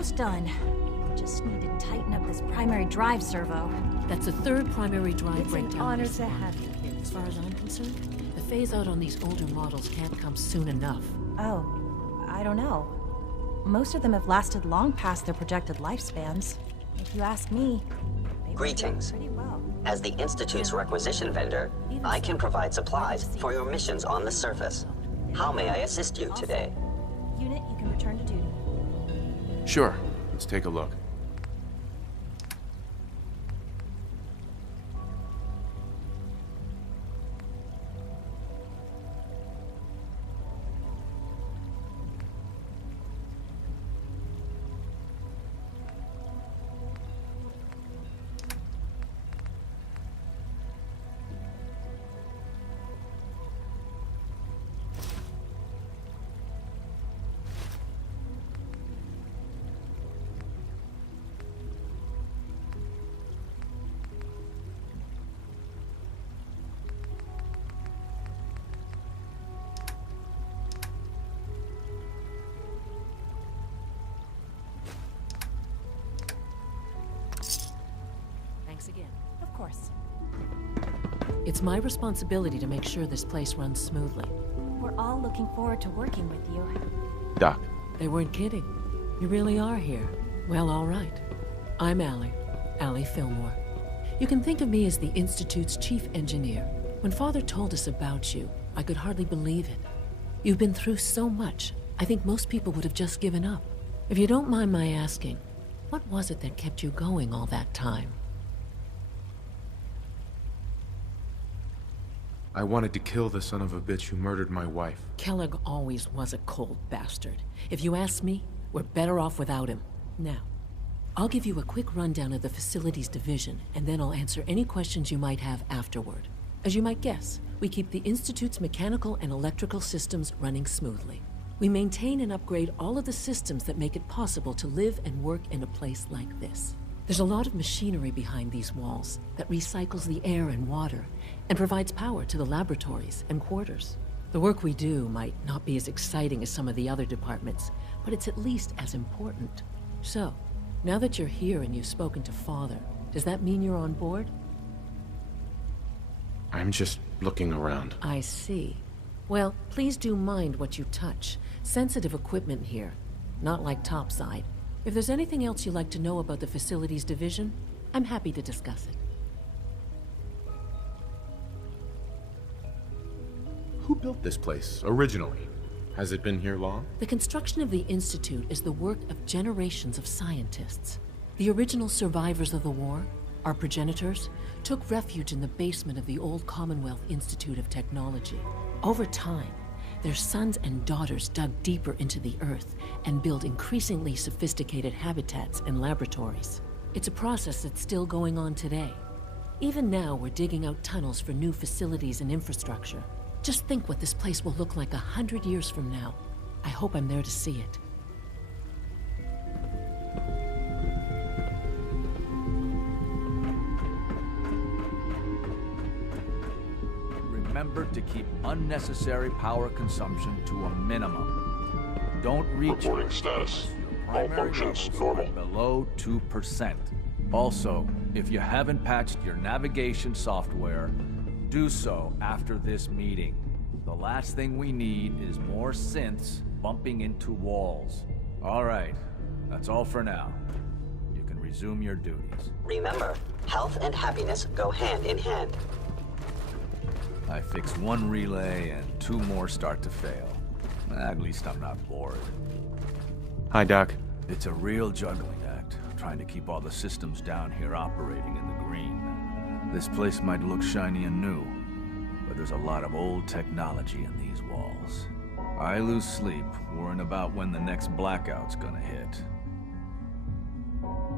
almost done. Just need to tighten up this primary drive servo. That's a third primary drive It's breakdown. an honor to have you here. As far as I'm concerned, the phase-out on these older models can't come soon enough. Oh, I don't know. Most of them have lasted long past their projected lifespans. If you ask me, they've been doing Greetings. pretty well. As the Institute's requisition vendor, I can provide supplies for your missions on the surface. How may I assist you today? Unit, you can return to duty. Sure. Let's take a look. Thanks again. Of course. It's my responsibility to make sure this place runs smoothly. We're all looking forward to working with you. Doc. They weren't kidding. You really are here. Well, all right. I'm Allie Fillmore. You can think of me as the Institute's chief engineer. When Father told us about you, I could hardly believe it. You've been through so much, I think most people would have just given up. If you don't mind my asking, what was it that kept you going all that time? I wanted to kill the son of a bitch who murdered my wife. Kellogg always was a cold bastard. If you ask me, we're better off without him. Now, I'll give you a quick rundown of the facilities division, and then I'll answer any questions you might have afterward. As you might guess, we keep the Institute's mechanical and electrical systems running smoothly. We maintain and upgrade all of the systems that make it possible to live and work in a place like this. There's a lot of machinery behind these walls that recycles the air and water and provides power to the laboratories and quarters. The work we do might not be as exciting as some of the other departments, but it's at least as important. So, now that you're here and you've spoken to Father, does that mean you're on board? I'm just looking around. I see. Well, please do mind what you touch. Sensitive equipment here, not like topside. If there's anything else you'd like to know about the facilities division, I'm happy to discuss it. Who built this place, originally? Has it been here long? The construction of the Institute is the work of generations of scientists. The original survivors of the war, our progenitors, took refuge in the basement of the old Commonwealth Institute of Technology. Over time, their sons and daughters dug deeper into the earth and built increasingly sophisticated habitats and laboratories. It's a process that's still going on today. Even now, we're digging out tunnels for new facilities and infrastructure. Just think what this place will look like 100 years from now. I hope I'm there to see it. Remember to keep unnecessary power consumption to a minimum. Don't reach Reporting status. All functions normal. below 2%. Also, if you haven't patched your navigation software, do so after this meeting. The last thing we need is more synths bumping into walls. All right, that's all for now. You can resume your duties. Remember, health and happiness go hand in hand. I fixed one relay and 2 more start to fail. At least I'm not bored. Hi, Doc. It's a real juggling act, trying to keep all the systems down here operating in the green. This place might look shiny and new, but there's a lot of old technology in these walls. I lose sleep worrying about when the next blackout's gonna hit.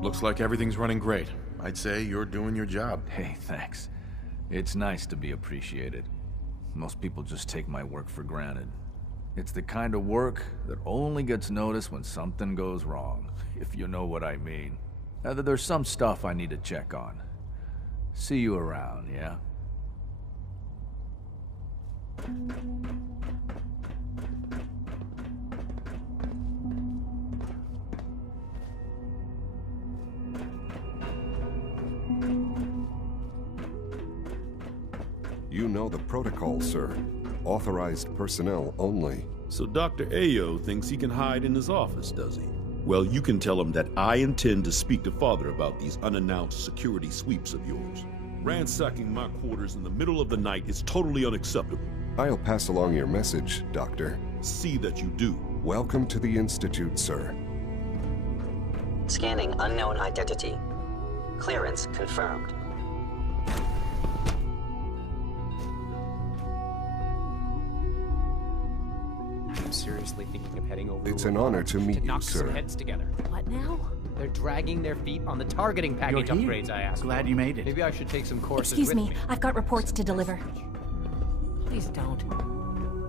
Looks like everything's running great. I'd say you're doing your job. Hey, thanks. It's nice to be appreciated. Most people just take my work for granted. It's the kind of work that only gets noticed when something goes wrong, if you know what I mean. There's some stuff I need to check on. See you around, yeah? You know the protocol, sir. Authorized personnel only. So Dr. Ayo thinks he can hide in his office, does he? Well, you can tell him that I intend to speak to Father about these unannounced security sweeps of yours. Ransacking my quarters in the middle of the night is totally unacceptable. I'll pass along your message, Doctor. See that you do. Welcome to the Institute, sir. Scanning unknown identity. Clearance confirmed. I'm seriously thinking of heading over. It's an honor to meet you, knock sir. some heads together. What now? They're dragging their feet on the targeting package upgrades I asked. Glad for. you made it. Maybe I should take some courses Excuse with me, I've got reports to deliver. Please don't.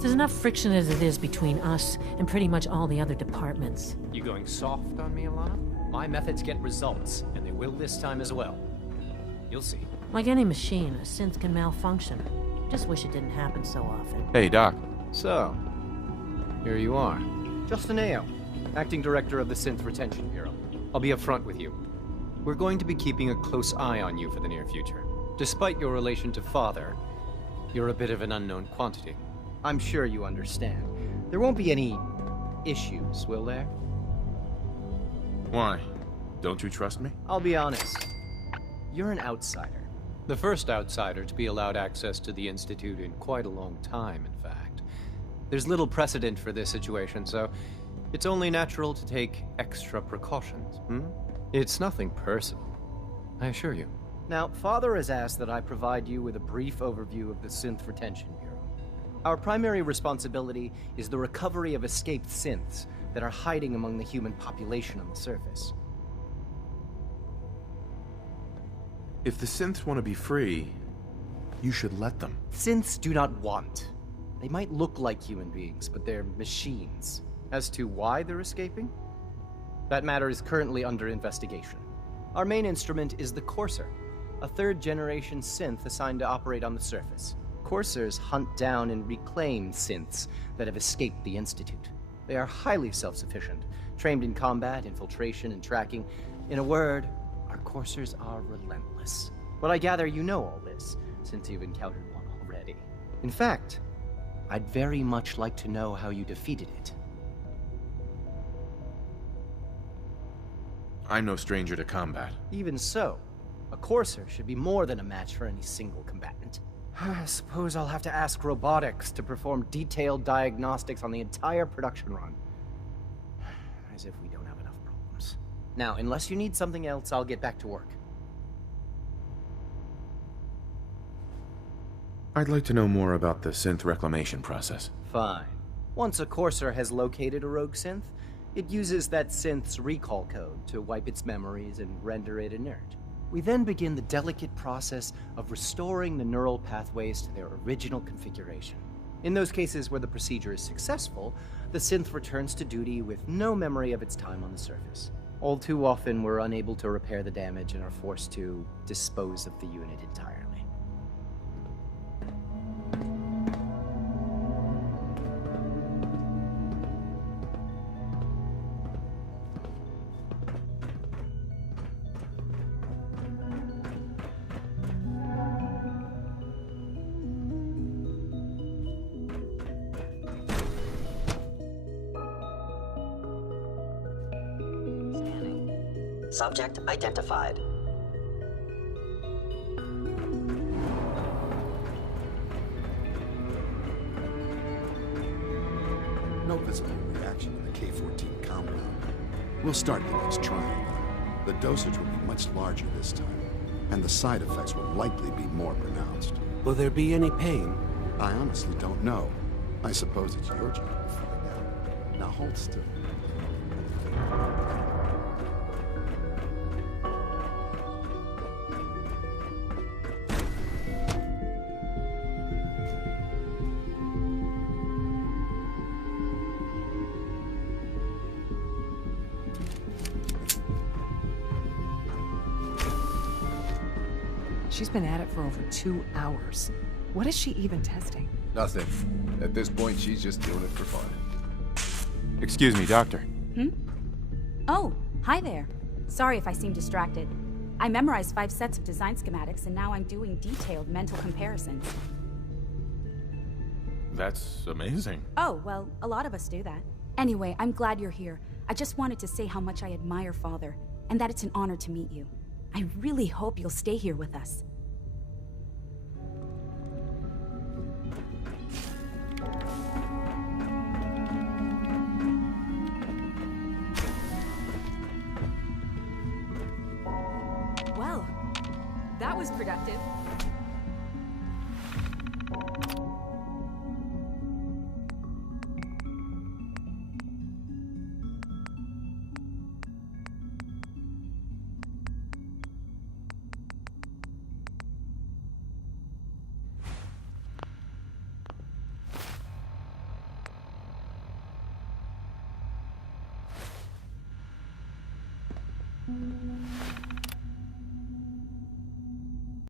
There's enough friction as it is between us and pretty much all the other departments. You going soft on me, Alana? My methods get results, and they will this time as well. You'll see. Like any machine, a synth can malfunction. Just wish it didn't happen so often. Hey, Doc. So, here you are. Justin Ayo, Acting Director of the Synth Retention Bureau. I'll be upfront with you. We're going to be keeping a close eye on you for the near future. Despite your relation to Father, you're a bit of an unknown quantity. I'm sure you understand. There won't be any issues, will there? Why? Don't you trust me? I'll be honest. You're an outsider. The first outsider to be allowed access to the Institute in quite a long time, in fact. There's little precedent for this situation, so it's only natural to take extra precautions, It's nothing personal, I assure you. Now, Father has asked that I provide you with a brief overview of the Synth Retention Bureau. Our primary responsibility is the recovery of escaped synths that are hiding among the human population on the surface. If the synths want to be free, you should let them. Synths do not want. They might look like human beings, but they're machines. As to why they're escaping? That matter is currently under investigation. Our main instrument is the Courser, a third-generation synth assigned to operate on the surface. Coursers hunt down and reclaim synths that have escaped the Institute. They are highly self-sufficient, trained in combat, infiltration, and tracking. In a word, our Coursers are relentless. But I gather you know all this, since you've encountered one already. In fact, I'd very much like to know how you defeated it. I'm no stranger to combat. Even so, a Courser should be more than a match for any single combatant. I suppose I'll have to ask robotics to perform detailed diagnostics on the entire production run. As if we don't have enough problems. Now, unless you need something else, I'll get back to work. I'd like to know more about the synth reclamation process. Fine. Once a Courser has located a rogue synth, it uses that synth's recall code to wipe its memories and render it inert. We then begin the delicate process of restoring the neural pathways to their original configuration. In those cases where the procedure is successful, the synth returns to duty with no memory of its time on the surface. All too often, we're unable to repair the damage and are forced to dispose of the unit entirely. Subject identified. No visible reaction in the K-14 compound. We'll start the next trial. The dosage will be much larger this time, and the side effects will likely be more pronounced. Will there be any pain? I honestly don't know. I suppose it's your job to find out. Now hold still. She's been at it for over 2 hours. What is she even testing? Nothing. At this point, she's just doing it for fun. Excuse me, Doctor. Oh, hi there. Sorry if I seem distracted. I memorized 5 sets of design schematics, and now I'm doing detailed mental comparisons. That's amazing. Oh, well, a lot of us do that. Anyway, I'm glad you're here. I just wanted to say how much I admire Father, and that it's an honor to meet you. I really hope you'll stay here with us. Well, that was productive.